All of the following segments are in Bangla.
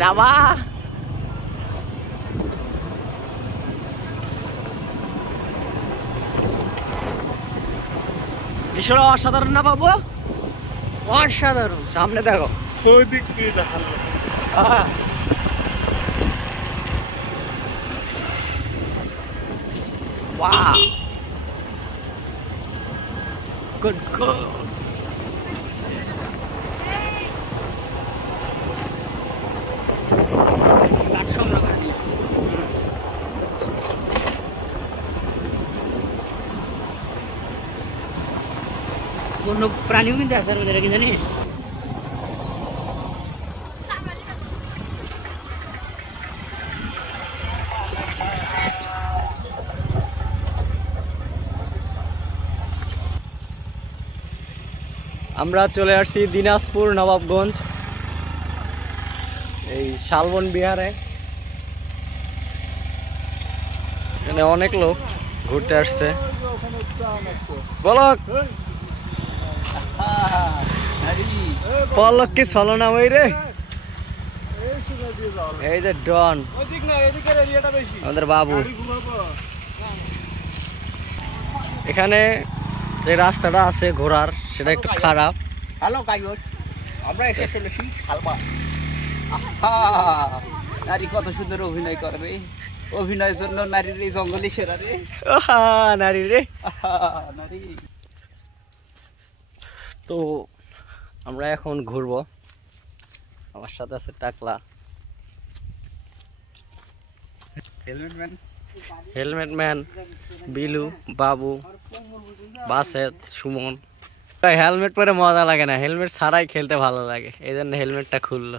যাবা দৃশ্যটা অসাধারণ না পাবো, অসাধারণ। সামনে দেখো, wow, good girl. বন্য প্রাণীও কিন্তু আছে আমাদের, কি জানি। আমরা চলে আসছি দিনাজপুর নবাবগঞ্জ, এই শালবন বিহারে। এখানে অনেক লোক ঘুরতে আসছে। পলক পলক কি চলো না ওই রে, এই যে ডন আমাদের বাবু। এখানে যে রাস্তাটা আছে ঘোরার, সেটা একটু খারাপ। হ্যালো গাইস, আমরা এসে চলেছি শালবা। নারী কত সুন্দর অভিনয় করবে, অভিনয়ের জন্য নারীর এই জঙ্গলি সেরা রে। নারী রে নারী। তো আমরা এখন ঘুরবো, আমার সাথে আছে টাকলা, হেলমেট ম্যান, বিলু, বাবু, বাসেত, সুমন। হেলমেট পরে মজা লাগে না, হেলমেট ছাড়াই খেলতে ভালো লাগে, এই জন্য হেলমেটটা খুললো।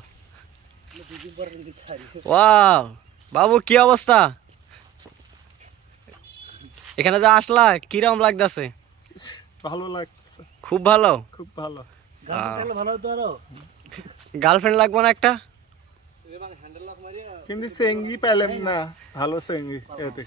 ওয়াও বাবু, কি অবস্থা? এখানে যা আসলা কিরকম লাগতেছে? ভালো লাগছে, খুব ভালো, খুব ভালো। গার্লফ্রেন্ড লাগবে না একটা? কিন্তু সেঙ্গি পেলাম না, ভালো সেঙ্গি এতে।